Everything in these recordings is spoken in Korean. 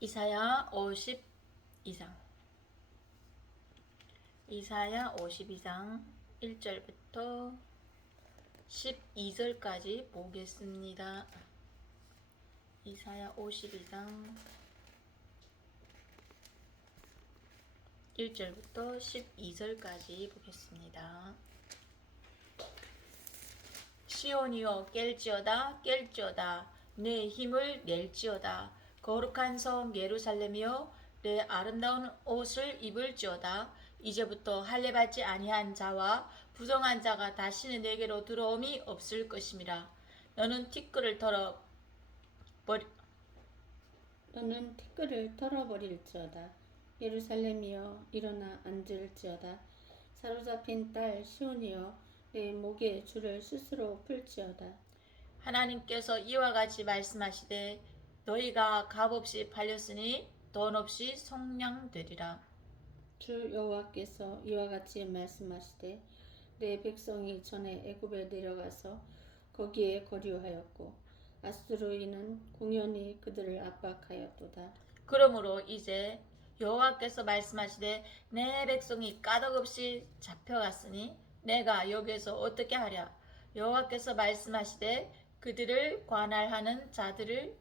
이사야 52장 이사야 52장 1절부터 12절까지 보겠습니다. 이사야 52장 1절부터 12절까지 보겠습니다. 시온이여 깰지어다 깰지어다 내 힘을 낼지어다 거룩한 성 예루살렘이여 내 아름다운 옷을 입을지어다 이제부터 할례받지 아니한 자와 부정한 자가 다시는 내게로 들어옴이 없을 것임이라. 너는 티끌을 털어버릴지어다. 예루살렘이여 일어나 앉을지어다. 사로잡힌 딸 시온이여 내 목에 줄을 스스로 풀지어다. 하나님께서 이와 같이 말씀하시되 너희가 값없이 팔렸으니 돈 없이 속량되리라. 주 여호와께서 이와 같이 말씀하시되 내 백성이 전에 애굽에 내려가서 거기에 거류하였고 아수르인은 공연히 그들을 압박하였도다. 그러므로 이제 여호와께서 말씀하시되 내 백성이 까닭없이 잡혀갔으니 내가 여기에서 어떻게 하랴. 여호와께서 말씀하시되 그들을 관할하는 자들이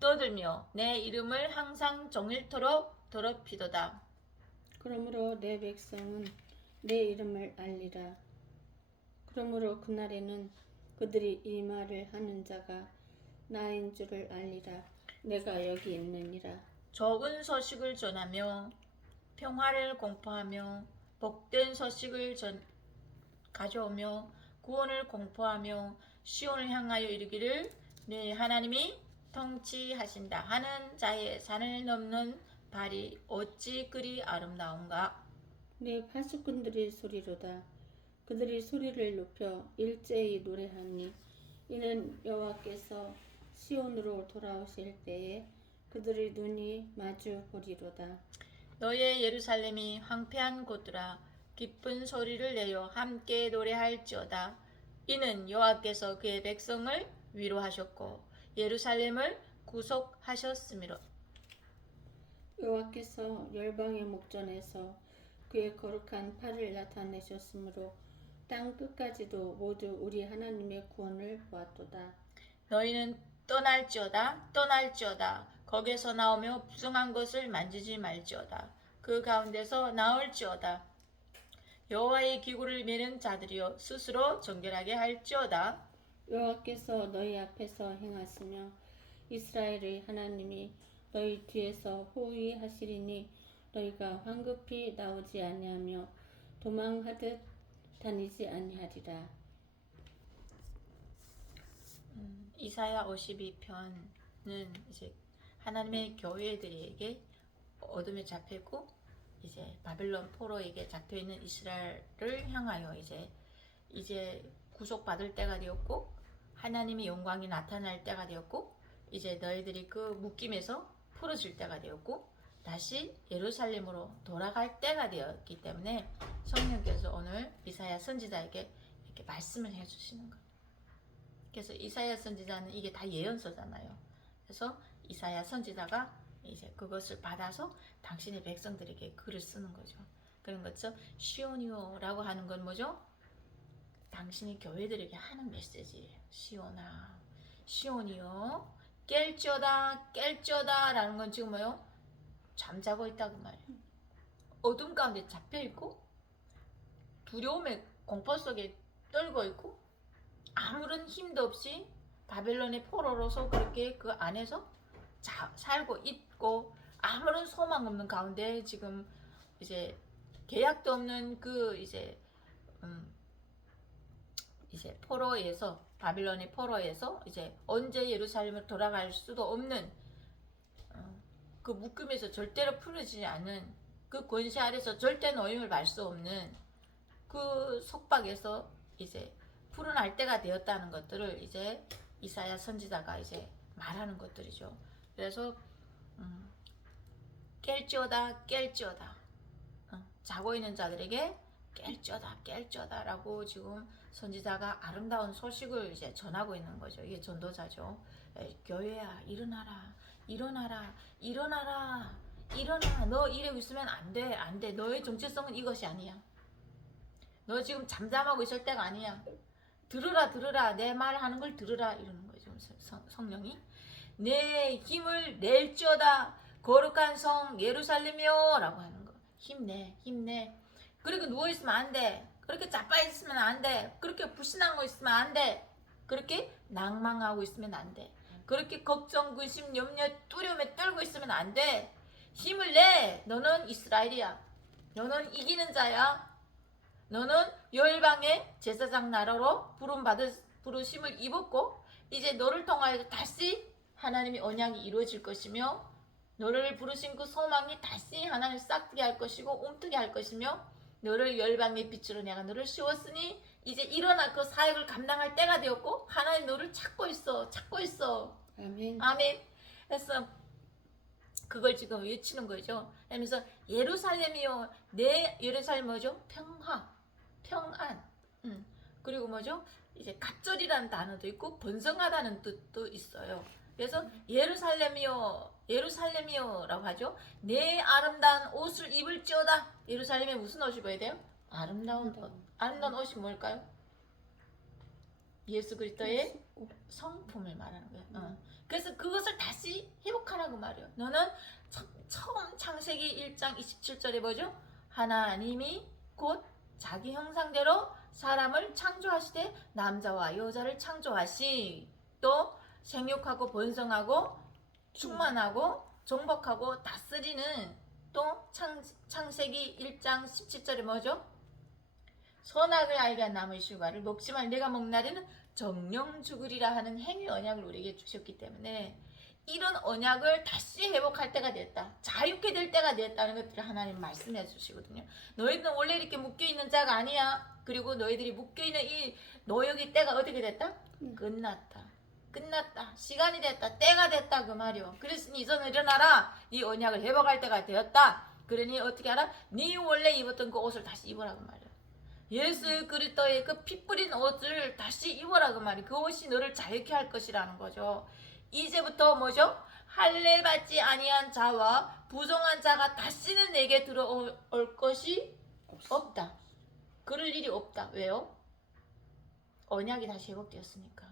떠들며 내 이름을 항상 종일토록 더럽히도다. 그러므로 내 백성은 내 이름을 알리라. 그러므로 그날에는 그들이 이 말을 하는 자가 나인 줄을 알리라. 내가 여기 있느니라. 좋은 소식을 전하며 평화를 공포하며 복된 소식을 가져오며 구원을 공포하며 시온을 향하여 이르기를 네 하나님이 통치하신다 하는 자의 산을 넘는 발이 어찌 그리 아름다운가. 내 파수꾼들의 소리로다. 그들이 소리를 높여 일제히 노래하니 이는 여호와께서 시온으로 돌아오실 때에 그들의 눈이 마주 보리로다. 너의 예루살렘이 황폐한 곳들아 기쁜 소리를 내어 함께 노래할지어다. 이는 여호와께서 그의 백성을 위로하셨고 예루살렘을 구속하셨음이로. 여호와께서 열방의 목전에서 그의 거룩한 팔을 나타내셨으므로 땅 끝까지도 모두 우리 하나님의 구원을 보았도다. 너희는 떠날지어다 거기에서 나오며 부정한 것을 만지지 말지어다. 그 가운데서 나올지어다. 여호와의 기구를 매는 자들이여 스스로 정결하게 할지어다. 여호와께서 너희 앞에서 행하시며 이스라엘의 하나님이 너희 뒤에서 호위하시리니 너희가 황급히 나오지 아니하며 도망하듯 다니지 아니하리라. 이사야 52편은 이제 하나님의 교회들에게 어둠에 잡히고 이제 바벨론 포로에게 잡혀 있는 이스라엘을 향하여 이제 구속받을 때가 되었고 하나님의 영광이 나타날 때가 되었고 이제 너희들이 그 묶임에서 풀어질 때가 되었고 다시 예루살렘으로 돌아갈 때가 되었기 때문에 성령께서 오늘 이사야 선지자에게 이렇게 말씀을 해주시는 거예요. 그래서 이사야 선지자는 이게 다 예언서잖아요. 그래서 이사야 선지자가 이제 그것을 받아서 당신의 백성들에게 글을 쓰는 거죠. 그런 거죠. 시온이요라고 하는 건 뭐죠? 당신이 교회들에게 하는 메시지예요. 시온아, 시온이요, 깰지어다 라는 건 지금 뭐요? 잠자고 있다고 말이에요. 어둠 가운데 잡혀 있고 두려움의 공포 속에 떨고 있고 아무런 힘도 없이 바벨론의 포로로서 그렇게 그 안에서 살고 있고 아무런 소망 없는 가운데 지금 이제 계약도 없는 그 이제 포로에서 바빌론의 포로에서 이제 언제 예루살렘으로 돌아갈 수도 없는 그 묶음에서 절대로 풀어지지 않는 그 권세 아래서 절대 노임을 말 수 없는 그 속박에서 이제 풀어날 때가 되었다는 것들을 이제 이사야 선지자가 이제 말하는 것들이죠. 그래서 깰지어다 자고 있는 자들에게 깰지어다 라고 지금 선지자가 아름다운 소식을 이제 전하고 있는 거죠. 이게 전도자죠. 교회야, 일어나라, 일어나라, 일어나라, 일어나. 너 이러고 있으면 안 돼, 안 돼. 너의 정체성은 이것이 아니야. 너 지금 잠잠하고 있을 때가 아니야. 들으라, 들으라. 내 말하는 걸 들으라. 이러는 거죠. 성령이. 내 힘을 낼지어다. 거룩한 성 예루살렘이여 라고 하는 거. 힘내, 힘내. 그리고 누워있으면 안 돼. 그렇게 자빠있으면 안 돼. 그렇게 불신하고 있으면 안 돼. 그렇게 낭망하고 있으면 안 돼. 그렇게 걱정, 근심, 염려, 두려움에 떨고 있으면 안 돼. 힘을 내. 너는 이스라엘이야. 너는 이기는 자야. 너는 열방의 제사장 나라로 부르심을 입었고 이제 너를 통하여 다시 하나님의 언약이 이루어질 것이며 너를 부르신 그 소망이 다시 하나님 싹트게 할 것이고 움트게 할 것이며 너를 열방의 빛으로 내가 너를 씌웠으니 이제 일어나 그 사역을 감당할 때가 되었고 하나님 너를 찾고 있어. 찾고 있어. 아멘. 아멘. 그래서 그걸 지금 외치는 거죠. 그러면서 예루살렘이요. 내 예루살렘 뭐죠? 평화. 평안. 그리고 뭐죠? 이제 갑절이라는 단어도 있고 번성하다는 뜻도 있어요. 그래서 예루살렘이요, 예루살렘이요 라고 하죠. 내 아름다운 옷을 입을지어다. 예루살렘에 무슨 옷을 입어야 돼요? 아름다운 옷. 아름다운 옷이 뭘까요? 예수 그리스도의 성품을 말하는 거예요. 그래서 그것을 다시 회복하라고 말해요. 너는 처음 창세기 1장 27절에 뭐죠? 하나님이 곧 자기 형상대로 사람을 창조하시되 남자와 여자를 창조하시 또 생육하고 번성하고 충만하고 정복하고 다스리는 또 창세기 1장 17절에 뭐죠? 선악을 알게 한 나무의 실과를 먹지만 내가 먹는 날에는 정령 죽으리라 하는 행위 언약을 우리에게 주셨기 때문에 이런 언약을 다시 회복할 때가 됐다. 자유케 될 때가 됐다는 것들을 하나님 말씀해 주시거든요. 너희들은 원래 이렇게 묶여있는 자가 아니야. 그리고 너희들이 묶여있는 이 노역의 때가 어떻게 됐다? 끝났다. 끝났다. 시간이 됐다. 때가 됐다. 그 말이요. 그랬으니 이제는 일어나라. 이 언약을 회복할 때가 되었다. 그러니 어떻게 하라? 네 원래 입었던 그 옷을 다시 입으라고 말이야. 예수 그리스도의 그 피 뿌린 옷을 다시 입으라고 말이야. 그 옷이 너를 자유케 할 것이라는 거죠. 이제부터 뭐죠? 할례 받지 아니한 자와 부정한 자가 다시는 내게 들어올 것이 없다. 그럴 일이 없다. 왜요? 언약이 다시 회복되었으니까.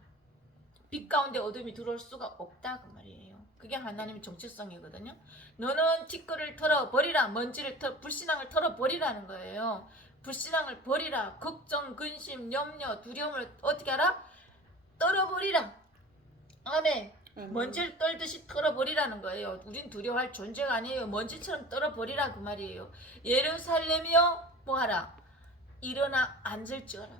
빛 가운데 어둠이 들어올 수가 없다 그 말이에요. 그게 하나님의 정체성이거든요. 너는 티끌을 털어버리라. 먼지를 불신앙을 털어버리라는 거예요. 불신앙을 버리라. 걱정, 근심, 염려, 두려움을 어떻게 하라? 떨어버리라. 아멘. 먼지를 떨듯이 털어버리라는 거예요. 우린 두려워할 존재가 아니에요. 먼지처럼 떨어버리라 그 말이에요. 예루살렘이여 뭐하라? 일어나 앉을지어라.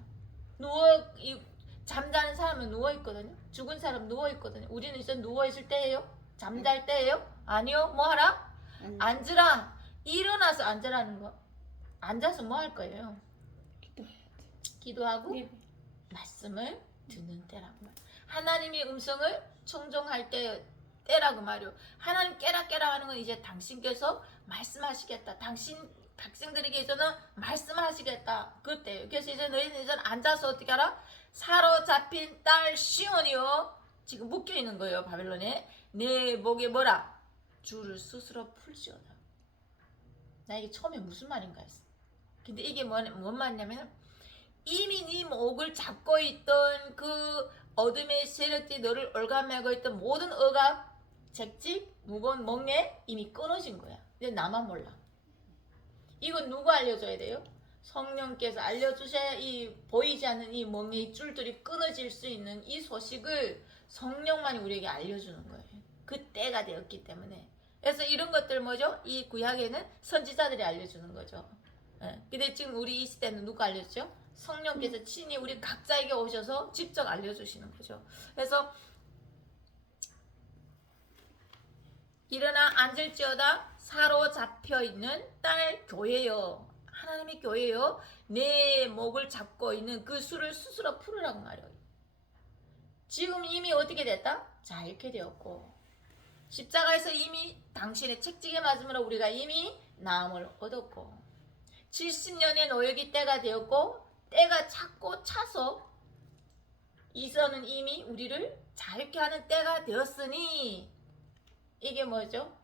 잠자는 사람은 누워있거든요. 죽은 사람 누워있거든요. 우리는 이제 누워있을 때예요? 잠잘 때예요? 아니요. 뭐하라? 앉으라. 일어나서 앉으라는 거. 앉아서 뭐 할 거예요? 기도하고 말씀을 듣는 때라고 말이에요. 하나님의 음성을 청종할 때라고 말이에요. 하나님 깨라 하는 건 이제 당신께서 말씀하시겠다. 당신 백성들에게서는 말씀하시겠다. 그때요. 그래서 이제 너희는 이제 앉아서 어떻게 하라? 사로잡힌 딸 시온이요. 지금 묶여있는 거예요. 바벨론에. 내 목에 뭐라? 줄을 스스로 풀지어다. 나 이게 처음에 무슨 말인가 했어. 근데 이게 뭔 말이냐면 이미 네 목을 잡고 있던 그 어둠의 세력들이 너를 올가매고 있던 모든 억압, 책직, 무거운 멍에 이미 끊어진 거야. 근데 나만 몰라. 이건 누가 알려줘야 돼요? 성령께서 알려주셔야 이 보이지 않는 이 멍의 줄들이 끊어질 수 있는 이 소식을 성령만이 우리에게 알려주는 거예요. 그 때가 되었기 때문에. 그래서 이런 것들 뭐죠? 이 구약에는 선지자들이 알려주는 거죠. 근데 지금 우리 이 시대는 누가 알려주죠? 성령께서 친히 우리 각자에게 오셔서 직접 알려주시는 거죠. 그래서 일어나 앉을지어다. 사로잡혀 있는 딸 교회여. 하나님의 교회여. 내 목을 잡고 있는 그 수를 스스로 풀으라고 말이에요. 지금 이미 어떻게 됐다? 자유케 되었고 십자가에서 이미 당신의 책찍에 맞음으로 우리가 이미 나음을 얻었고 70년의 노역이 때가 되었고 때가 찼고 차서 이서는 이미 우리를 자유케 하는 때가 되었으니, 이게 뭐죠?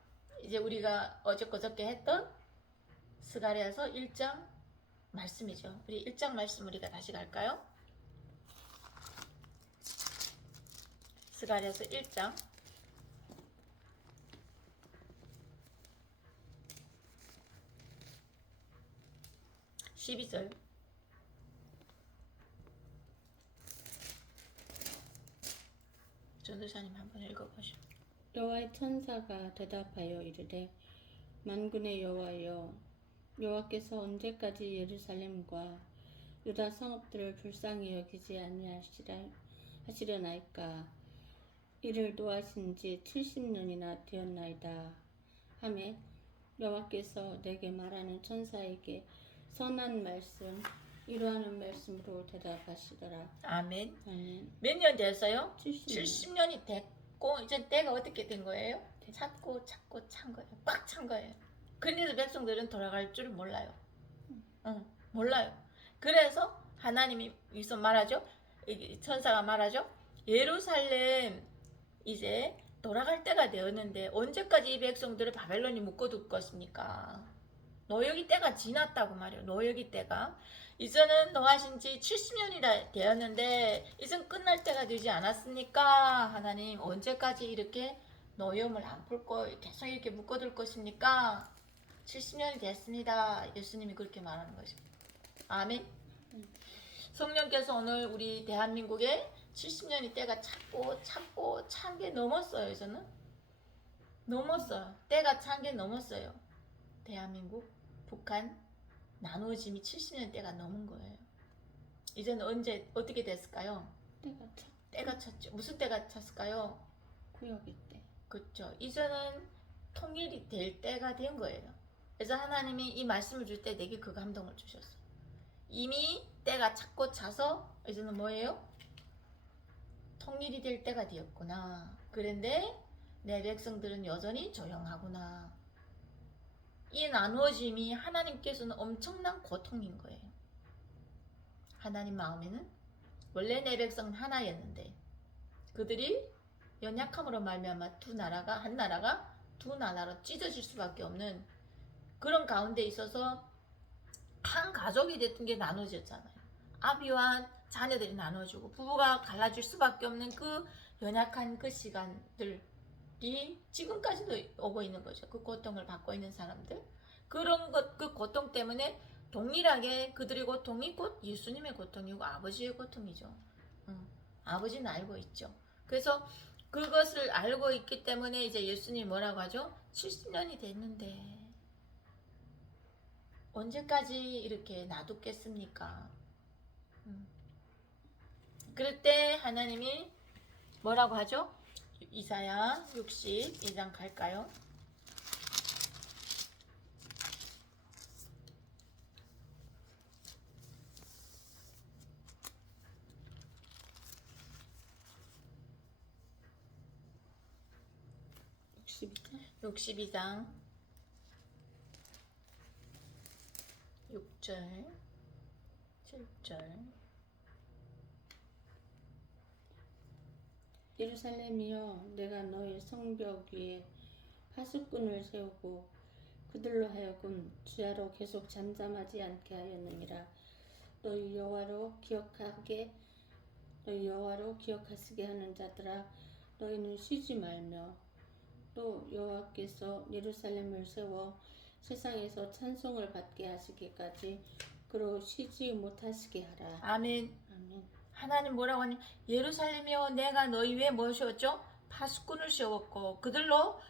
이제 우리가 어저께 했던 스가랴서 1장 말씀이죠. 우리 1장 말씀 우리가 다시 갈까요? 스가랴서 1장 12절. 전도사님 한번 읽어보시오. 여호와의 천사가 대답하여 이르되 만군의 여호와여, 여호와께서 언제까지 예루살렘과 유다 성읍들을 불쌍히 여기지 아니하시려나이까. 이를 노하신 지 70년이나 되었나이다 하매 여호와께서 내게 말하는 천사에게 선한 말씀 이루하는 말씀으로 대답하시더라. 아멘. 아멘. 몇 년 됐어요? 70년. 70년이 됐고, 이제 때가 어떻게 된 거예요? 찾고 찬 거예요. 꽉 찬 거예요. 그런데도 백성들은 돌아갈 줄 몰라요. 몰라요. 그래서 하나님이 여기서 말하죠. 천사가 말하죠. 예루살렘 이제 돌아갈 때가 되었는데 언제까지 이 백성들을 바벨론이 묶어둘 것입니까? 노역이 때가 지났다고 말해요. 노역이 때가. 이제는 노하신 지 70년이나 되었는데 이젠 끝날 때가 되지 않았습니까? 하나님 언제까지 이렇게 노염을 안 풀고 계속 이렇게 묶어둘 것입니까? 70년이 됐습니다. 예수님이 그렇게 말하는 거죠. 아멘. 성령께서 오늘 우리 대한민국에 70년이 때가 찼고 찬 게 넘었어요. 이제는 넘었어요. 때가 찬 게 넘었어요. 대한민국, 북한 나누어짐이 70년 때가 넘은 거예요. 이제는 언제 어떻게 됐을까요? 때가 찼죠. 무슨 때가 찼을까요? 구약의 때. 그렇죠. 이제는 통일이 될 때가 된 거예요. 그래서 하나님이 이 말씀을 줄 때 내게 그 감동을 주셨어. 이미 때가 찼고 차서 이제는 뭐예요? 통일이 될 때가 되었구나. 그런데 내 백성들은 여전히 조용하구나. 이 나누어짐이 하나님께서는 엄청난 고통인 거예요. 하나님 마음에는 원래 내 백성은 하나였는데 그들이 연약함으로 말미암아 한 나라가 두 나라로 찢어질 수밖에 없는 그런 가운데 있어서 한 가족이 됐던 게 나눠졌잖아요. 아비와 자녀들이 나눠주고 부부가 갈라질 수밖에 없는 그 연약한 그 시간들이 지금까지도 오고 있는 거죠. 그 고통을 받고 있는 사람들. 그 고통 때문에 동일하게 그들의 고통이 곧 예수님의 고통이고 아버지의 고통이죠. 아버지는 알고 있죠. 그래서 그것을 알고 있기 때문에 이제 예수님이 뭐라고 하죠? 70년이 됐는데 언제까지 이렇게 놔두겠습니까? 그럴 때 하나님이 뭐라고 하죠? 이사야 62장 갈까요? 장 62장 6절 7절. 예루살렘이여, 내가 너의 성벽 위에 파수꾼을 세우고 그들로 하여금 주야로 계속 잠잠하지 않게 하였느니라. 너희 여호와로 기억하시게 하는 자들아, 너희는 쉬지 말며 또 여호와께서 예루살렘을 세워 세상에서 찬송을 받게 하시기까지 그로 쉬지 못하시게 하라. 아멘. 아멘. 하나님 뭐라고 하니? 예루살렘이여, 내가 너희 위에 뭐 세웠죠? 파수꾼을 세웠고 그들로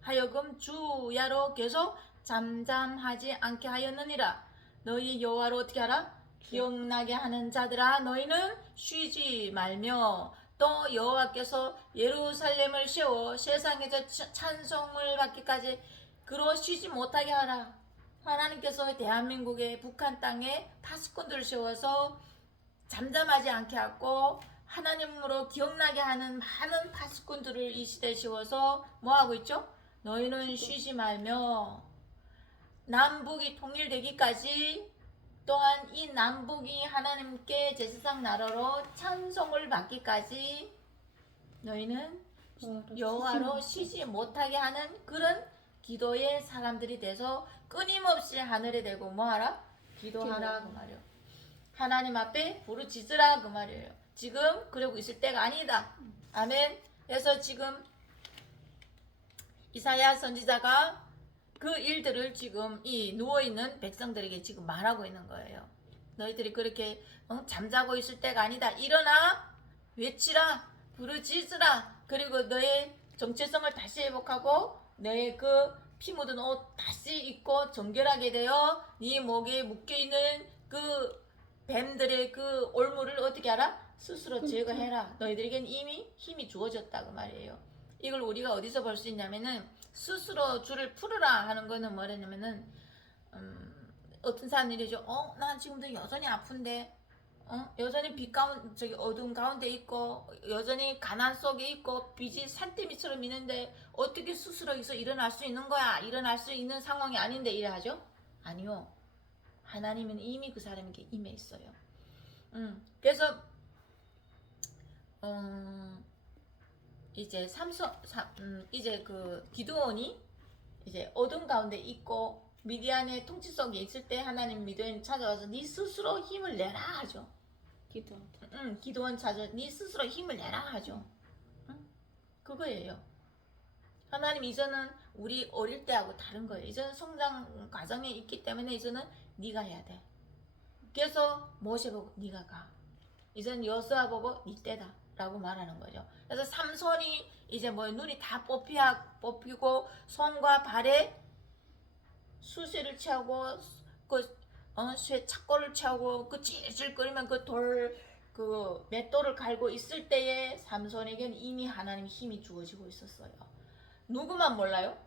하여금 주야로 계속 잠잠하지 않게 하였느니라. 너희 여호와로 어떻게 하라? 기억나게 하는 자들아, 너희는 쉬지 말며 또 여호와께서 예루살렘을 세워 세상에서 찬송을 받기까지 그로 쉬지 못하게 하라. 하나님께서 대한민국의 북한 땅에 파수꾼들을 세워서 잠잠하지 않게 하고 하나님으로 기억나게 하는 많은 파수꾼들을 이 시대에 세워서 뭐하고 있죠? 너희는 쉬지 말며 남북이 통일되기까지 또한 이 남북이 하나님께 제사장 나라로 찬송을 받기까지 너희는 여호와로 쉬지 못하게 하는 그런 기도의 사람들이 돼서 끊임없이 하늘에 대고 뭐하라? 기도하라 그 말이요. 하나님 앞에 부르짖으라 그 말이에요. 지금 그러고 있을 때가 아니다. 아멘. 그래서 지금 이사야 선지자가 그 일들을 지금 이 누워있는 백성들에게 지금 말하고 있는 거예요. 너희들이 그렇게 잠자고 있을 때가 아니다. 일어나 외치라 부르짖으라. 그리고 너의 정체성을 다시 회복하고 너의 그 피 묻은 옷 다시 입고 정결하게 되어 네 목에 묶여있는 그 뱀들의 그 올무를 어떻게 하라? 스스로 제거해라. 너희들에겐 이미 힘이 주어졌다 그 말이에요. 이걸 우리가 어디서 볼 수 있냐면은 스스로 줄을 풀으라 하는 거는 뭐냐면은 어떤 사람들이죠. 난 지금도 여전히 아픈데, 여전히 빛 가운 저기 어두운 가운데 있고 여전히 가난 속에 있고 빛이 산더미처럼 있는데 어떻게 스스로 여기서 일어날 수 있는 거야? 일어날 수 있는 상황이 아닌데 이래 하죠? 아니요. 하나님은 이미 그 사람에게 임해 있어요. 그래서 이제 이제 그 기드온이 이제 어둠 가운데 있고 미디안의 통치 속에 있을 때 하나님 미디안이 찾아와서 네 스스로 힘을 내라 하죠. 기드온 찾아 네 스스로 힘을 내라 하죠. 그거예요. 하나님 이제는 우리 어릴 때하고 다른 거예요. 이제는 성장 과정에 있기 때문에 이제는 네가 해야 돼. 그래서 모세 보고 네가 가. 이제는 여호수아 보고 네 때다 라고 말하는 거죠. 그래서 삼손이 이제 뭐 눈이 다 뽑히고 손과 발에 수세를 채우고 쇠 착고를 채우고 그 질질거리면 그 맷돌을 갈고 있을 때에 삼손에게는 이미 하나님의 힘이 주어지고 있었어요. 누구만 몰라요?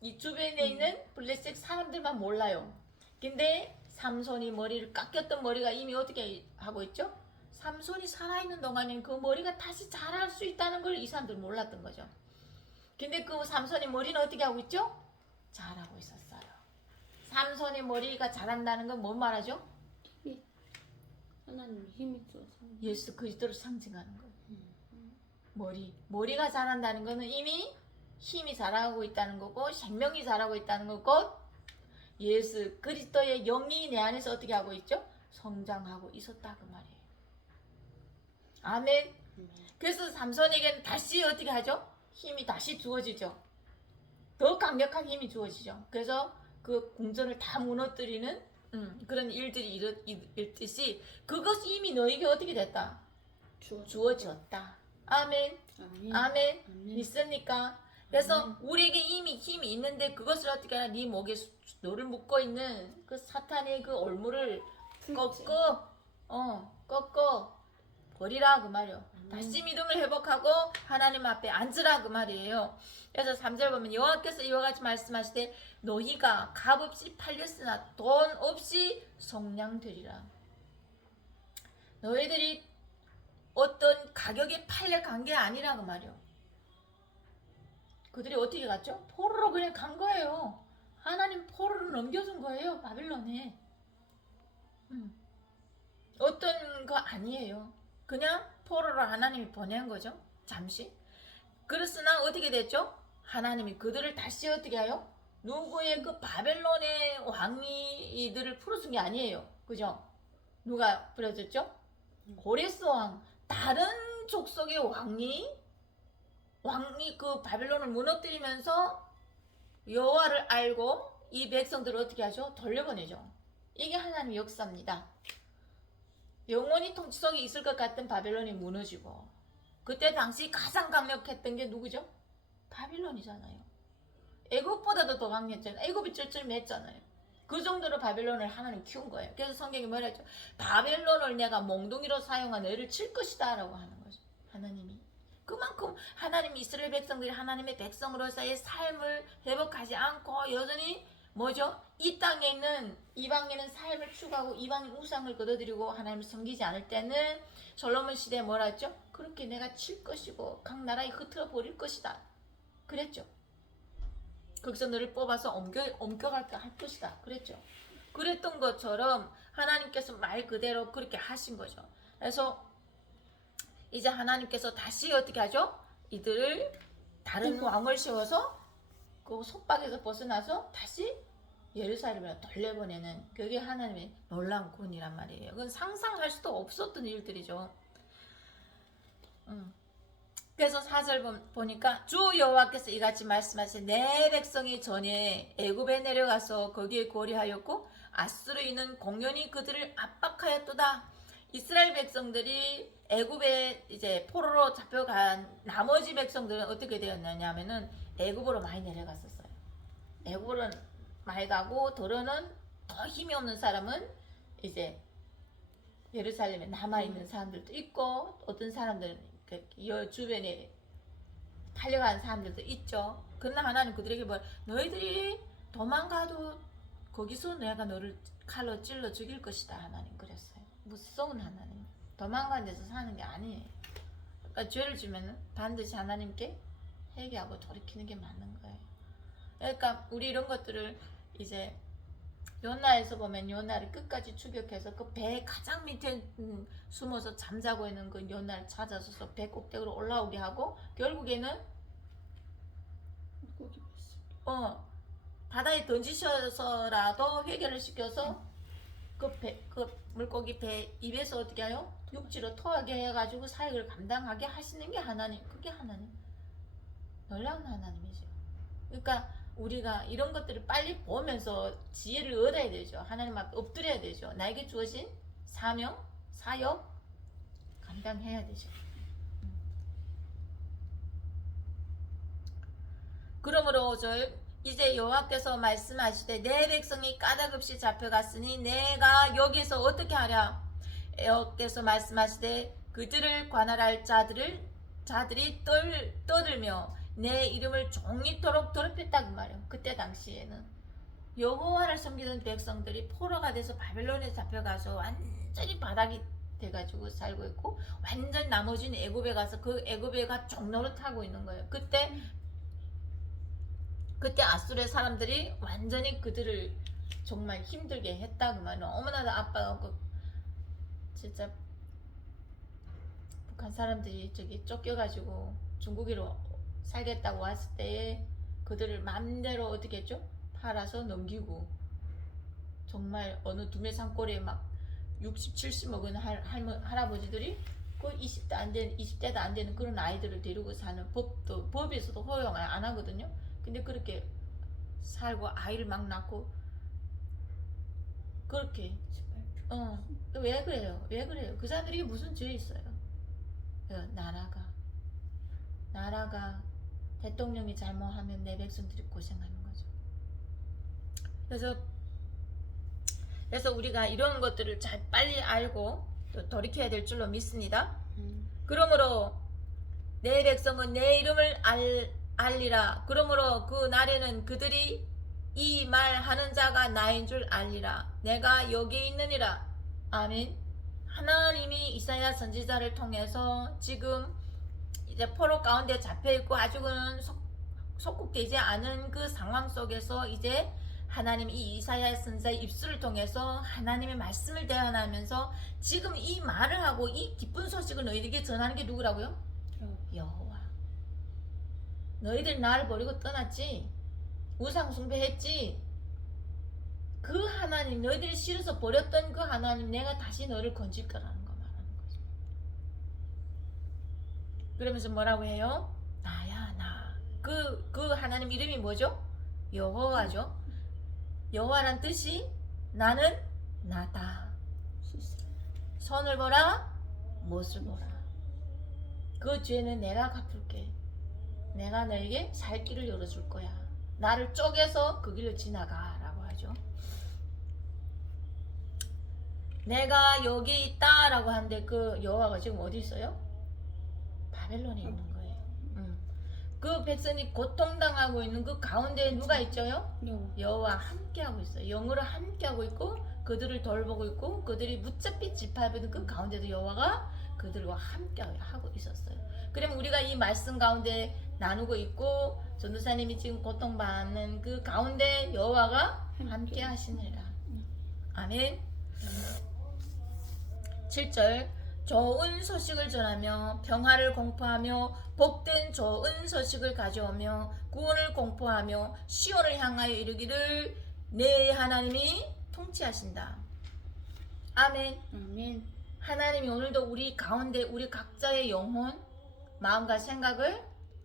이 주변에 있는 블레셋 사람들만 몰라요. 근데 삼손이 머리를 깎였던 머리가 이미 어떻게 하고 있죠? 삼손이 살아있는 동안에는 그 머리가 다시 자랄 수 있다는 걸 이 사람들은 몰랐던 거죠. 근데 그 삼손의 머리는 어떻게 하고 있죠? 자라고 있었어요. 삼손의 머리가 자란다는 건 뭔 말하죠? 하나님 힘이 주어서 예수 그리스도를 상징하는 거예요. 머리가 자란다는 거는 이미 힘이 자라고 있다는 거고 생명이 자라고 있다는 거고 예수 그리스도의 영이 내 안에서 어떻게 하고 있죠? 성장하고 있었다 그 말이에요. 아멘. 그래서 삼손에게는 다시 어떻게 하죠? 힘이 다시 주어지죠. 더 강력한 힘이 주어지죠. 그래서 그 궁전을 다 무너뜨리는 그런 일들이 일듯이 그것이 이미 너에게 어떻게 됐다? 주어졌다. 아멘. 아멘. 믿습니까? 그래서 우리에게 이미 힘이 있는데 그것을 어떻게 하나? 네 목에 너를 묶고 있는 그 사탄의 그 올무를 꺾어 버리라 그 말이요. 다시 믿음을 회복하고 하나님 앞에 앉으라 그 말이에요. 그래서 3절 보면 여호와께서 이와 같이 말씀하시되 너희가 값없이 팔렸으나 돈 없이 속량되리라. 너희들이 어떤 가격에 팔려간 게 아니라 그 말이요. 그들이 어떻게 갔죠? 포로로 그냥 간 거예요. 하나님 포로로 넘겨준 거예요. 바빌론에. 어떤 거 아니에요. 그냥 포로로 하나님이 보낸 거죠. 잠시. 그랬으나 어떻게 됐죠? 하나님이 그들을 다시 어떻게 해요? 누구의 그 바벨론의 왕이 이들을 풀어준 게 아니에요. 그죠? 누가 풀어줬죠? 고레스 왕. 다른 족속의 왕이 그 바벨론을 무너뜨리면서 여호와를 알고 이 백성들을 어떻게 하죠? 돌려보내죠. 이게 하나님의 역사입니다. 영원히 통치 속에 있을 것 같던 바벨론이 무너지고 그때 당시 가장 강력했던 게 누구죠? 바빌론이잖아요. 애굽보다도 더 강했잖아요. 애굽이 쩔쩔맸잖아요. 그 정도로 바벨론을 하나님 키운 거예요. 그래서 성경이 뭐라 했죠? 바벨론을 내가 몽둥이로 사용한 애를 칠 것이다 라고 하는 거죠. 하나님이. 그만큼 하나님 이스라엘 백성들이 하나님의 백성으로서의 삶을 회복하지 않고 여전히 뭐죠? 이 땅에 있는 이방인은 삶을 추구하고 이방인 우상을 거둬들이고 하나님을 섬기지 않을 때는 솔로몬 시대에 뭐라 했죠? 그렇게 내가 칠 것이고 각 나라에 흩어져 버릴 것이다. 그랬죠. 거기서 너를 뽑아서 옮겨갈 할 것이다. 그랬죠. 그랬던 것처럼 하나님께서 말 그대로 그렇게 하신 거죠. 그래서 이제 하나님께서 다시 어떻게 하죠? 이들을 다른 왕을 세워서 그 속박에서 벗어나서 다시 예루살렘으로 돌려보내는 그게 하나님의 놀라운 구원이란 말이에요. 그건 상상할 수도 없었던 일들이죠. 그래서 4절 보니까 주 여호와께서 이같이 말씀하시되 내 백성이 전에 애굽에 내려가서 거기에 거리하였고 아수르에 있는 공연히 그들을 압박하였도다. 이스라엘 백성들이 애굽에 이제 포로로 잡혀간 나머지 백성들은 어떻게 되었느냐면은 애굽으로 많이 내려갔었어요. 애굽으로 많이 가고 더러는 더 힘이 없는 사람은 이제 예루살렘에 남아 있는 사람들도 있고 어떤 사람들은 여 주변에 팔려간 사람들도 있죠. 그러나 하나님 그들에게 뭐 너희들이 도망가도 거기서 내가 너를 칼로 찔러 죽일 것이다 하나님 그랬어요. 무서운 하나님. 도망가는 데서 사는 게 아니에요. 그러니까 죄를 지면은 반드시 하나님께 회개하고 돌이키는 게 맞는 거예요. 그러니까 우리 이런 것들을 이제 요나에서 보면 요나를 끝까지 추격해서 그 배 가장 밑에 숨어서 잠자고 있는 그 요나를 찾아서 배 꼭대기로 올라오게 하고 결국에는 바다에 던지셔서라도 회개를 시켜서 그 물고기 배 입에서 어떻게 해요? 육지로 토하게 해가지고 사역을 감당하게 하시는 게 하나님. 그게 하나님. 놀라운 하나님이죠. 그러니까 우리가 이런 것들을 빨리 보면서 지혜를 얻어야 되죠. 하나님 앞에 엎드려야 되죠. 나에게 주어진 사명, 사역 감당해야 되죠. 그러므로 이제 여호와께서 말씀하시되 내 백성이 까닭없이 잡혀갔으니 내가 여기서 어떻게 하랴. 여호와께서 말씀하시되 그들을 관할할 자들이 떠들며 내 이름을 종이토록 더럽혔다 그 말이에요. 그때 당시에는 여호와를 섬기던 백성들이 포로가 돼서 바벨론에 잡혀가서 완전히 바닥이 돼가지고 살고 있고 완전 나머지는 애굽에 가서 그 애굽에가 종노릇하고 있는 거예요. 그때 아수르의 사람들이 완전히 그들을 정말 힘들게 했다 그 말이에요. 너무나도 아빠가 진짜 북한 사람들이 저기 쫓겨가지고 중국으로 살겠다고 왔을 때에 그들을 맘대로 어떻게 했죠? 팔아서 넘기고 정말 어느 두메산골에 막 60, 70 먹은 할아버지들이 그 20대도 안 되는 그런 아이들을 데리고 사는 법에서도 허용을 안 하거든요. 근데 그렇게 살고 아이를 막 낳고 그렇게 왜 그래요? 그 사람들이 무슨 죄 있어요? 나라가 대통령이 잘못하면 내 백성들이 고생하는 거죠. 그래서 우리가 이런 것들을 잘 빨리 알고 또 돌이켜야 될 줄로 믿습니다. 그러므로 내 백성은 내 이름을 알리라. 그러므로 그 날에는 그들이 이 말하는 자가 나인 줄 알리라. 내가 여기 있느니라. 아멘. 하나님이 이사야 선지자를 통해서 지금 이제 포로 가운데 잡혀있고 아직은 속국되지 않은 그 상황 속에서 이제 하나님 이 이사야 선지자의 입술을 통해서 하나님의 말씀을 대언하면서 지금 이 말을 하고 이 기쁜 소식을 너희들에게 전하는 게 누구라고요? 여호와. 너희들 나를 버리고 떠났지? 우상 숭배했지? 그 하나님, 너희들이 싫어서 버렸던 그 하나님, 내가 다시 너를 건질 거라는 거 말하는 거죠. 그러면서 뭐라고 해요? 나야 나. 그 하나님 이름이 뭐죠? 여호와죠. 여호와란 뜻이 나는 나다. 선을 보라, 못을 보라. 그 죄는 내가 갚을게. 내가 너에게 살 길을 열어줄 거야. 나를 쪼개서 그 길로 지나가라고 하죠. 내가 여기 있다라고 하는데 그 여호와가 지금 어디 있어요? 바벨론에 있는 거예요. 그 백성이 고통당하고 있는 그 가운데에 누가 있죠요? 여호와 함께하고 있어요. 영으로 함께하고 있고 그들을 돌보고 있고 그들이 무차피 지파하는 그 가운데도 여호와가 그들과 함께하고 있었어요. 그러면 우리가 이 말씀 가운데 나누고 있고 전도사님이 지금 고통받는 그 가운데 여호와가 함께 하시느라. 아멘. 7절 좋은 소식을 전하며 평화를 공포하며 복된 좋은 소식을 가져오며 구원을 공포하며 시온을 향하여 이르기를 내 하나님이 통치하신다. 아멘. 아멘. 하나님이 오늘도 우리 가운데 우리 각자의 영혼, 마음과 생각을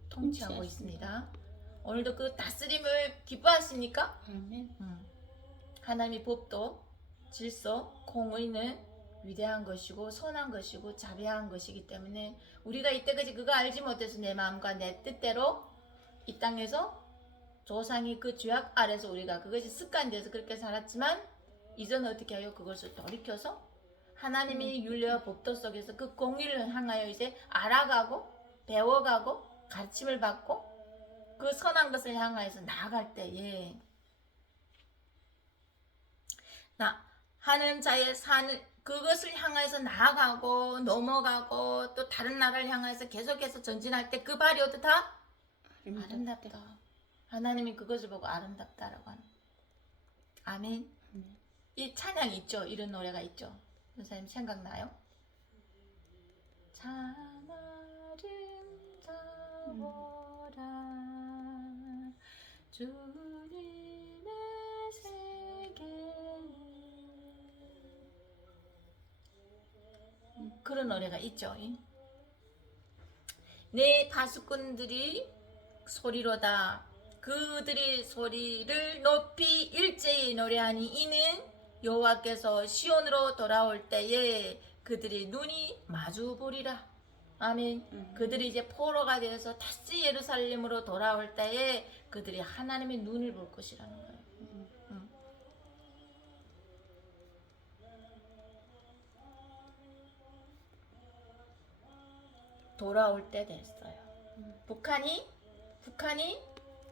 통치하고 있습니다. 오늘도 그 다스림을 기뻐하십니까? 아멘. 하나님의 법도 질서, 공의는 위대한 것이고 선한 것이고 자비한 것이기 때문에 우리가 이때까지 그거 알지 못해서 내 마음과 내 뜻대로 이 땅에서 조상이 그 죄악 아래서 우리가 그것이 습관돼서 그렇게 살았지만 이제는 어떻게 해요? 그것을 돌이켜서 하나님의 윤례와 법도 속에서 그 공의를 향하여 이제 알아가고 배워가고 가르침을 받고 그 선한 것을 향하여서 나아갈 때에 하는 자의 산을 그것을 향해서 나아가고 넘어가고 또 다른 나라를 향해서 계속해서 전진할 때 그 발이 어떻다? 아름답다. 하나님이 그것을 보고 아름답다라고 하는. 아멘. 이 찬양이 있죠. 이런 노래가 있죠. 선생님 생각나요? 참 아름다워라 주님의 세계. 그런 노래가 있죠. 내 파수꾼들이 소리로다. 그들이 소리를 높이 일제히 노래하니 이는 여호와께서 시온으로 돌아올 때에 그들의 눈이 마주 보리라. 아멘. 그들이 이제 포로가 되어서 다시 예루살렘으로 돌아올 때에 그들이 하나님의 눈을 볼 것이라는 거예요. 돌아올 때 됐어요. 북한이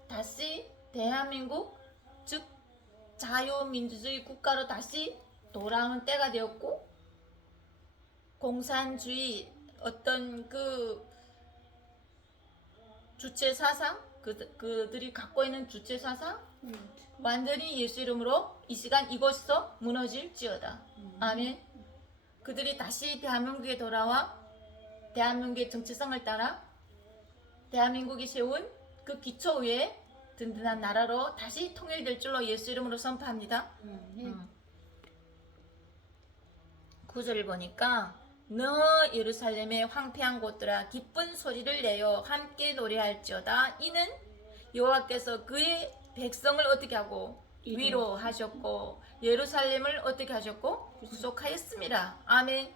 다시 대한민국 즉 자유민주주의 국가로 다시 돌아오는 때가 되었고 공산주의 어떤 그 주체 사상 그들이 갖고 있는 주체 사상 완전히 예수 이름으로 이 시간 이곳에서 무너질지어다. 아멘. 그들이 다시 대한민국에 돌아와 대한민국의 정체성을 따라 대한민국이 세운 그 기초 위에 든든한 나라로 다시 통일될 줄로 예수 이름으로 선포합니다. 9절을 보니까 너 예루살렘의 황폐한 곳들아 기쁜 소리를 내어 함께 노래할지어다. 이는 여호와께서 그의 백성을 어떻게 하고 위로하셨고 예루살렘을 어떻게 하셨고 구속하였습니다. 아멘.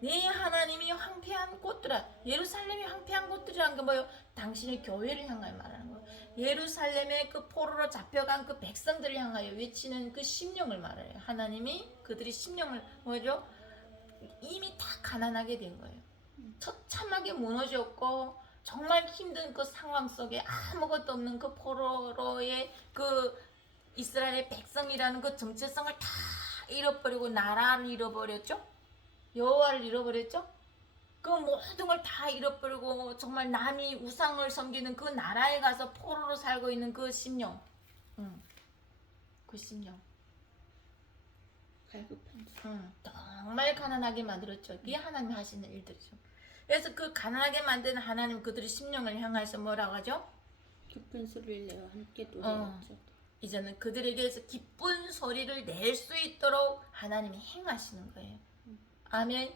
네 하나님이 황폐한 곳들아. 예루살렘이 황폐한 곳들이란 게 뭐예요? 당신의 교회를 향하여 말하는 거예요. 예루살렘의 그 포로로 잡혀간 그 백성들을 향하여 외치는 그 심령을 말해요. 하나님이 그들의 심령을 뭐죠? 이미 다 가난하게 된 거예요. 처참하게 무너졌고 정말 힘든 그 상황 속에 아무것도 없는 그 포로로의 그 이스라엘의 백성이라는 그 정체성을 다 잃어버리고 나라를 잃어버렸죠. 여호와를 잃어버렸죠. 그 모든 걸 다 잃어버리고 정말 남이 우상을 섬기는 그 나라에 가서 포로로 살고 있는 그 심령, 그 심령. 정말 가난하게 만들었죠. 그게 하나님 하시는 일들이죠. 그래서 그 가난하게 만드는 하나님 그들의 심령을 향해서 뭐라고 하죠? 기쁜 소리를 내어 함께 노래하죠. 이제는 그들에게서 기쁜 소리를 낼 수 있도록 하나님이 행하시는 거예요. 아멘.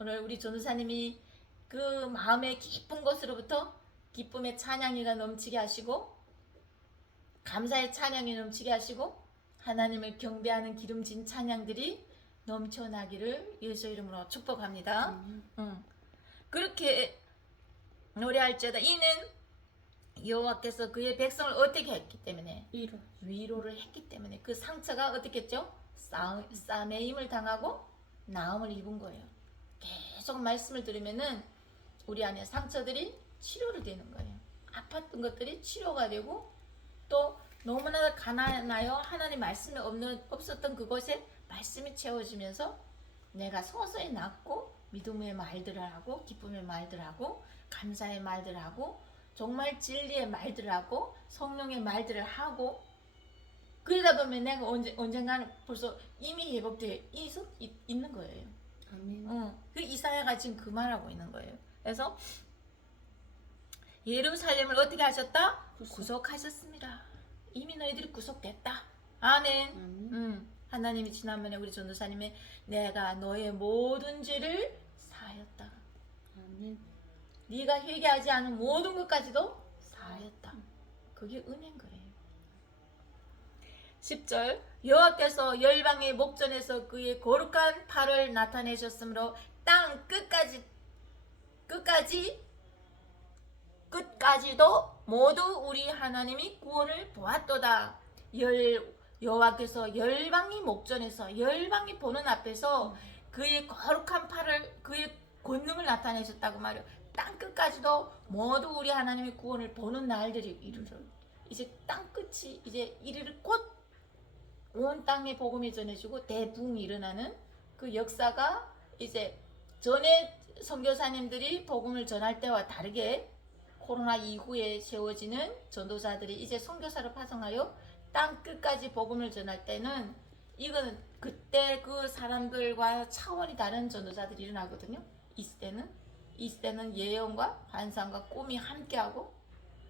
오늘 우리 전도사님이 그 마음의 기쁜 것으로부터 기쁨의 찬양이가 넘치게 하시고 감사의 찬양이 넘치게 하시고 하나님을 경배하는 기름진 찬양들이 넘쳐나기를 예수 이름으로 축복합니다. 그렇게 노래할지어다. 이는 여호와께서 그의 백성을 어떻게 했기 때문에 위로를 했기 때문에 그 상처가 어떻게 했죠? 싸매임을 당하고 나음을 입은 거예요. 계속 말씀을 들으면은 우리 안에 상처들이 치료를 되는 거예요. 아팠던 것들이 치료가 되고 또 너무나 가난하여 하나님 말씀이 없었던 그곳에 말씀이 채워지면서 내가 서서히 낫고 믿음의 말들을 하고 기쁨의 말들을 하고 감사의 말들을 하고 정말 진리의 말들을 하고 성령의 말들을 하고 그러다 보면 내가 언젠가는 벌써 이미 회복되어 있는 거예요. 아멘. 그 이사야가 지금 그 말하고 있는 거예요. 그래서 예루살렘을 어떻게 하셨다? 구속하셨습니다. 이미 너희들이 구속됐다. 아멘. 아멘. 하나님이 지난번에 우리 전도사님의 내가 너의 모든 죄를 사하였다. 아멘. 네가 회개하지 않은 모든 것까지도 사하였다. 그게 은혜인 거예요. 10절 여호와께서 열방의 목전에서 그의 거룩한 팔을 나타내셨으므로 땅 끝까지도 모두 우리 하나님이 구원을 보았도다. 여호와께서 열방의 목전에서 열방이 보는 앞에서 그의 거룩한 팔을 그의 권능을 나타내셨다고 말이요. 땅 끝까지도 모두 우리 하나님의 구원을 보는 날들이 이르러 이제 땅 끝이 이제 이르를 곧 온 땅에 복음이 전해지고 대부흥이 일어나는 그 역사가 이제 전에 선교사님들이 복음을 전할 때와 다르게 코로나 이후에 세워지는 전도사들이 이제 선교사를 파송하여 땅 끝까지 복음을 전할 때는 이거는 그때 그 사람들과 차원이 다른 전도사들이 일어나거든요. 이 때는 예언과 환상과 꿈이 함께하고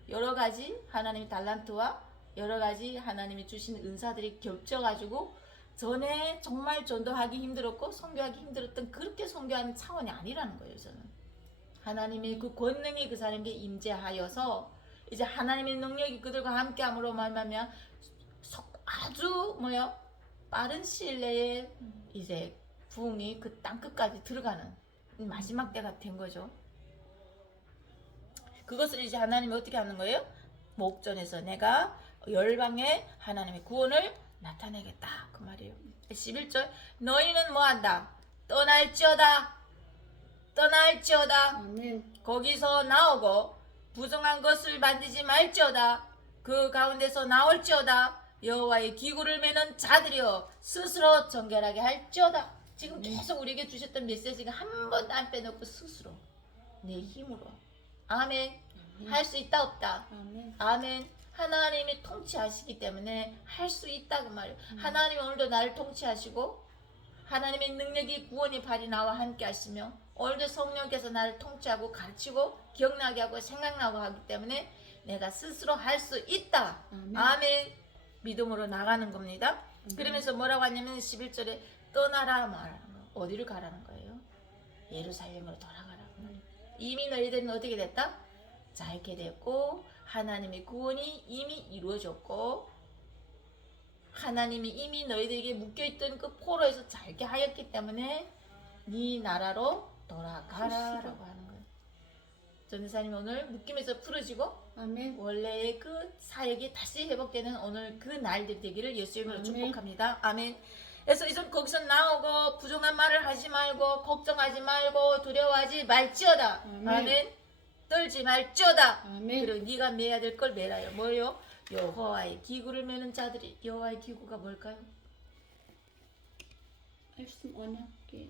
여러 가지 하나님의 달란트와 여러 가지 하나님이 주신 은사들이 겹쳐가지고 전에 정말 전도하기 힘들었고 선교하기 힘들었던 그렇게 선교하는 차원이 아니라는 거예요. 저는 하나님의 그 권능이 그 사람에게 임재하여서 이제 하나님의 능력이 그들과 함께함으로 말하면 아주 빠른 시일 내에 이제 부흥이 그 땅끝까지 들어가는 마지막 때가 된 거죠. 그것을 이제 하나님이 어떻게 하는 거예요? 목전에서 내가 열방에 하나님의 구원을 나타내겠다 그 말이에요. 11절 너희는 뭐한다? 떠날지어다. 아멘. 거기서 나오고 부정한 것을 만들지 말지어다. 그 가운데서 나올지어다. 여호와의 기구를 매는 자들이여 스스로 정결하게 할지어다. 지금 계속 우리에게 주셨던 메시지가 한 번도 안 빼놓고 스스로 내 힘으로 아멘. 할 수 있다 없다. 아멘. 아멘. 하나님이 통치하시기 때문에 할 수 있다 그 말이에요. 하나님이 오늘도 나를 통치하시고 하나님의 능력이 구원의 발이 나와 함께 하시며 오늘도 성령께서 나를 통치하고 가르치고 기억나게 하고 생각나고 하기 때문에 내가 스스로 할 수 있다. 아멘. 믿음으로 나가는 겁니다. 그러면서 뭐라고 하냐면 11절에 떠나라 말하는 거예요. 어디를 가라는 거예요? 예루살렘으로 돌아가라고 말이에요. 이미 너희들은 어떻게 됐다? 자유케 됐고 하나님의 구원이 이미 이루어졌고 하나님이 이미 너희들에게 묶여있던 그 포로에서 자유케 하였기 때문에 네 나라로 돌아가라라고 하는 거예요. 전도사님 오늘 묶임에서 풀어지고 아멘. 원래의 그 사역이 다시 회복되는 오늘 그 날들이 되기를 예수의 이름으로 아멘. 축복합니다. 아멘. 그래서 이제 거기서 나오고 부정한 말을 하지 말고 걱정하지 말고 두려워하지 말지어다. 아멘. 아멘. 떨지 말지어다. 아멘. 그리고 네가 매야 될 걸 매라요. 뭐요? 여호와의 기구를 매는 자들이. 여호와의 기구가 뭘까요? 말씀 언약계.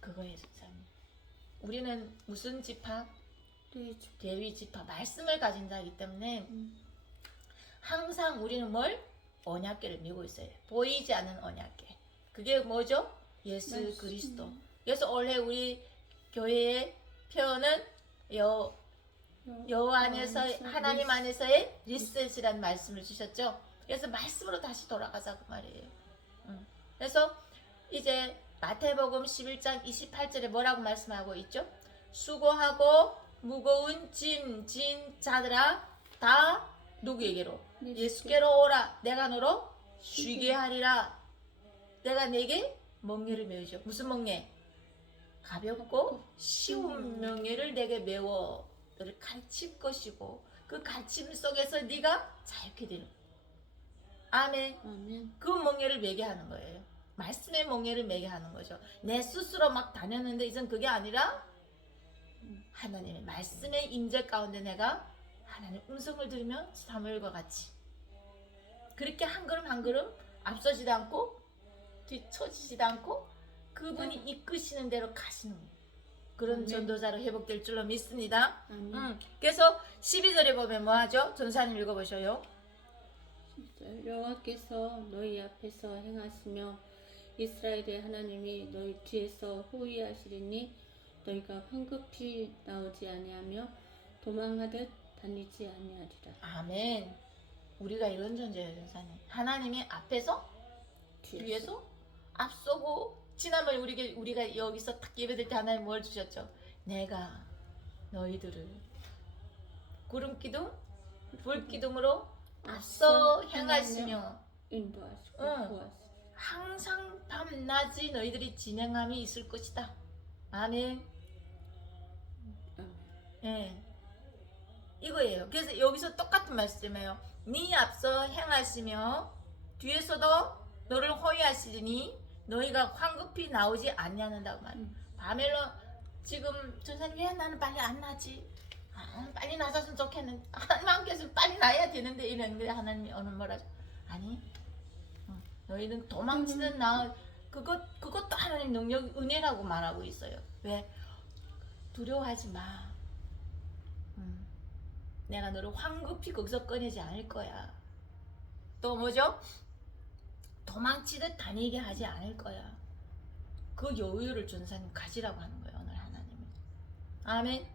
그거예요, 선생님. 우리는 무슨 지파? 레이저. 대위 지파 말씀을 가진 자이기 때문에 항상 우리는 뭘? 언약계를 메고 있어요. 보이지 않는 언약계. 그게 뭐죠? 예수 말씀. 그리스도. 그래서 올해 우리 교회의 표현은 여호와 안에서 하나님 안에서의 리셋이라는 말씀을 주셨죠. 그래서 말씀으로 다시 돌아가자 그 말이에요. 그래서 이제 마태복음 11장 28절에 뭐라고 말씀하고 있죠? 수고하고 무거운 짐 진 자들아 다 누구에게로? 예수께로 오라. 내가 너로 쉬게 하리라. 내가 내게 멍에를 메우죠. 무슨 멍에? 가볍고 쉬운 명예를 내게 메워 너를 가르칠 것이고 그 가르침 속에서 네가 자유케 되는 아멘. 아멘. 그 멍에를 매게 하는 거예요. 말씀의 멍에를 매게 하는 거죠. 내 스스로 막 다녔는데 이젠 그게 아니라 하나님의 말씀의 임재 가운데 내가 하나님의 음성을 들으며 사무엘과 같이 그렇게 한 걸음 한 걸음 앞서지도 않고 뒤처지지도 않고 그분이 이끄시는 대로 가시는 거예요. 그런 아멘. 전도자로 회복될 줄로 믿습니다. 아멘. 그래서 12절에 보면 뭐하죠? 전사님 읽어보셔요. 여호와께서 너희 앞에서 행하시며 이스라엘의 하나님이 너희 뒤에서 호위하시리니 너희가 황급히 나오지 아니하며 도망하듯 다니지 아니하리라. 아멘. 우리가 이런 존재예요, 전사님. 하나님이 앞에서 뒤에서 앞서고 지난번에 우리가 여기서 딱 예배드릴 때 하나님 뭘 주셨죠? 내가 너희들을 구름 기둥, 불 기둥으로 앞서 행하시며 인도하시고 응. 구하시고 항상 밤낮이 너희들이 진행함이 있을 것이다. 아멘. 예. 이거예요. 그래서 여기서 똑같은 말씀이에요. 네 앞서 행하시며 뒤에서도 너를 호위하시리니 너희가 황급히 나오지 아니하는다고 말이에요. 바벨론 지금 전사님 왜 나는 빨리 안 나지? 빨리 나섰으면 좋겠는데 하나님께서 빨리 나야 되는데 이랬는데 하나님이 어느 뭐라죠? 아니 너희는 도망치는 나 그것도 하나님 능력 은혜라고 말하고 있어요. 왜? 두려워하지 마. 내가 너를 황급히 거기서 꺼내지 않을 거야. 또 뭐죠? 도망치듯 다니게 하지 않을 거야. 그 여유를 전사님 가지라고 하는 거예요. 오늘 하나님은. 아멘.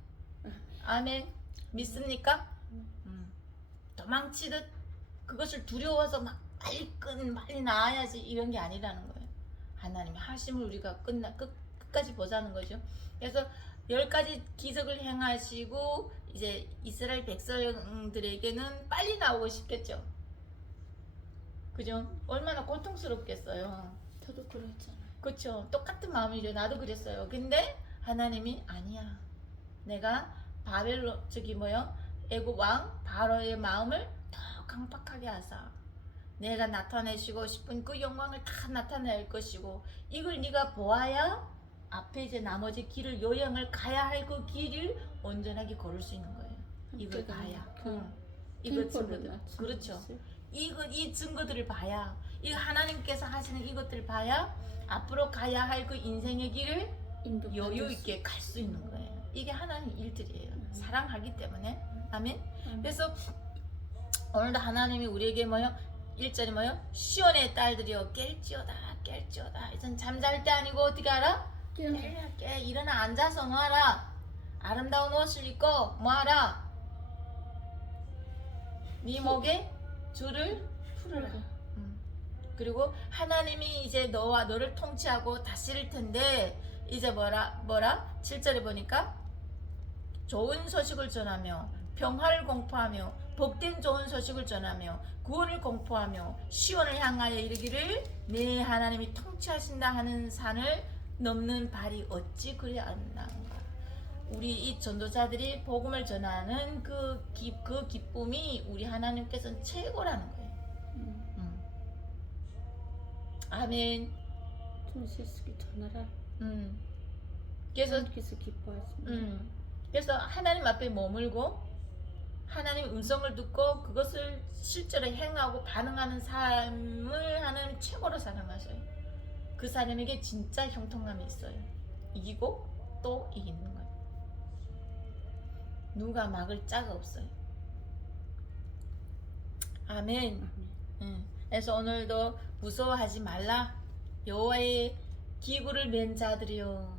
아멘. 믿습니까? 도망치듯 그것을 두려워서 막 빨리 나아야지 이런 게 아니라는 거예요. 하나님의 하심을 우리가 끝까지 보자는 거죠. 그래서 10가지 기적을 행하시고 이제 이스라엘 백성들에게는 빨리 나오고 싶겠죠. 그죠? 얼마나 고통스럽겠어요. 저도 그랬잖아요. 그쵸? 똑같은 마음이죠. 나도 그랬어요. 근데 하나님이 아니야. 내가 애굽 왕 바로의 마음을 더 강팍하게 하사 내가 나타내시고 싶은 그 영광을 다 나타낼 것이고 이걸 네가 보아야 앞에 이제 나머지 길을 여행을 가야 할 그 길을 온전하게 걸을 수 있는 거예요. 이걸 봐야. 이거 증거들. 그렇죠. 이 증거들을 봐야 이 하나님께서 하시는 이것들을 봐야 앞으로 가야 할 그 인생의 길을 여유 있게 갈 수 있는 거예요. 이게 하나님 일들이에요. 사랑하기 때문에. 아멘. 그래서 오늘도 하나님이 우리에게 뭐요? 1절이 뭐요? 시온의 딸들이여 깰지어다. 이젠 잠잘 때 아니고 어떻게 알아? 깨 일어나 앉아서 뭐하라? 아름다운 옷을 입고 뭐하라? 네 목에 줄을 풀어라. 그리고 하나님이 이제 너와 너를 통치하고 다스릴 텐데 이제 뭐라 7절에 보니까 좋은 소식을 전하며 평화를 공포하며 복된 좋은 소식을 전하며 구원을 공포하며 시온을 향하여 이르기를 내 하나님이 통치하신다 하는 산을 넘는 발이 어찌 그리 아름다운가. 우리 이 전도자들이 복음을 전하는 그 기쁨이 우리 하나님께서는 최고라는 거예요. 아멘. 전세스기 전하라. 그래서 하나님께서 기뻐하십니다. 그래서 하나님 앞에 머물고 하나님 음성을 듣고 그것을 실제로 행하고 반응하는 삶을 하나님 최고로 사랑하셔요. 그 사람에게 진짜 형통함이 있어요. 이기고 또 이기는 거예요. 누가 막을 자가 없어요. 아멘. 그래서 오늘도 무서워하지 말라. 여호와의 기구를 맨 자들이여.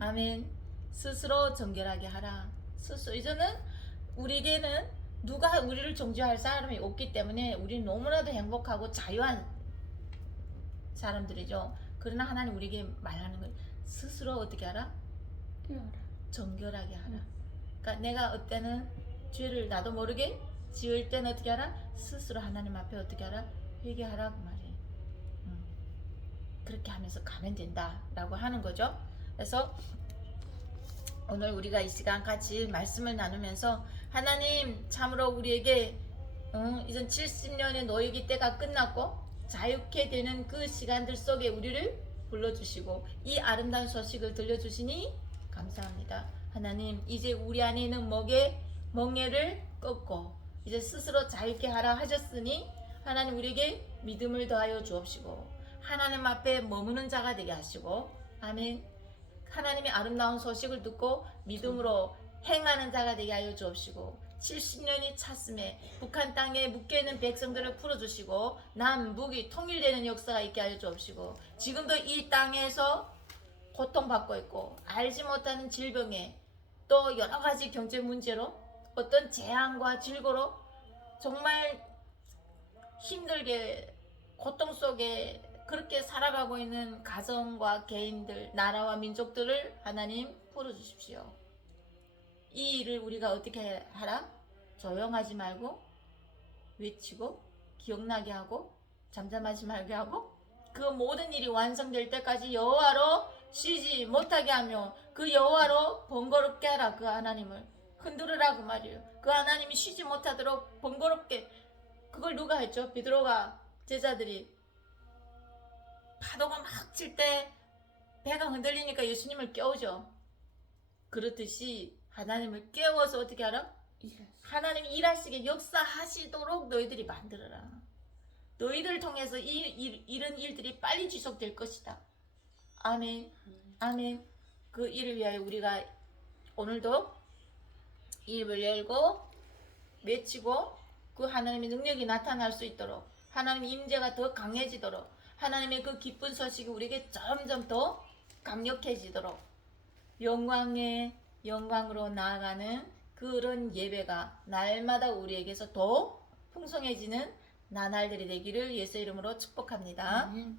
아멘. 스스로 정결하게 하라. 스스로 이제는 우리에게는 누가 우리를 정죄할 사람이 없기 때문에 우리는 너무나도 행복하고 자유한 사람들이죠. 그러나 하나님 우리에게 말하는 거예요. 스스로 어떻게 하라? 깨어라. 정결하게 하라. 그러니까 내가 어때는 죄를 나도 모르게 지을 때는 어떻게 하라? 스스로 하나님 앞에 어떻게 하라? 회개하라고 말해요. 그렇게 하면서 가면 된다라고 하는 거죠. 그래서 오늘 우리가 이 시간 같이 말씀을 나누면서 하나님 참으로 우리에게 이전 70년의 노예기 때가 끝났고 자유케 되는 그 시간들 속에 우리를 불러주시고 이 아름다운 소식을 들려주시니 감사합니다. 하나님 이제 우리 안에 있는 멍에를 꺾고 이제 스스로 자유케 하라 하셨으니 하나님 우리에게 믿음을 더하여 주옵시고 하나님 앞에 머무는 자가 되게 하시고 아멘. 하나님의 아름다운 소식을 듣고 믿음으로 행하는 자가 되게 하여 주옵시고 70년이 찼음에 북한 땅에 묶여있는 백성들을 풀어주시고 남북이 통일되는 역사가 있게 하여 주옵시고 지금도 이 땅에서 고통받고 있고 알지 못하는 질병에 또 여러 가지 경제 문제로 어떤 재앙과 질고로 정말 힘들게 고통 속에 그렇게 살아가고 있는 가정과 개인들, 나라와 민족들을 하나님 풀어주십시오. 이 일을 우리가 어떻게 하라? 조용하지 말고 외치고 기억나게 하고 잠잠하지 말게 하고 그 모든 일이 완성될 때까지 여호와로 쉬지 못하게 하며 그 여호와로 번거롭게 하라. 그 하나님을 흔들으라 그 말이에요. 그 하나님이 쉬지 못하도록 번거롭게. 그걸 누가 했죠? 베드로가 제자들이 파도가 막 칠 때 배가 흔들리니까 예수님을 깨우죠. 그렇듯이 하나님을 깨워서 어떻게 하라? 하나님이 일하시게 역사하시도록 너희들이 만들어라. 너희들을 통해서 이런 일들이 빨리 지속될 것이다. 아멘. 아멘. 그 일을 위하여 우리가 오늘도 입을 열고 외치고 그 하나님의 능력이 나타날 수 있도록 하나님의 임재가 더 강해지도록 하나님의 그 기쁜 소식이 우리에게 점점 더 강력해지도록 영광의 영광으로 나아가는 그런 예배가 날마다 우리에게서 더 풍성해지는 나날들이 되기를 예수 이름으로 축복합니다. 아멘.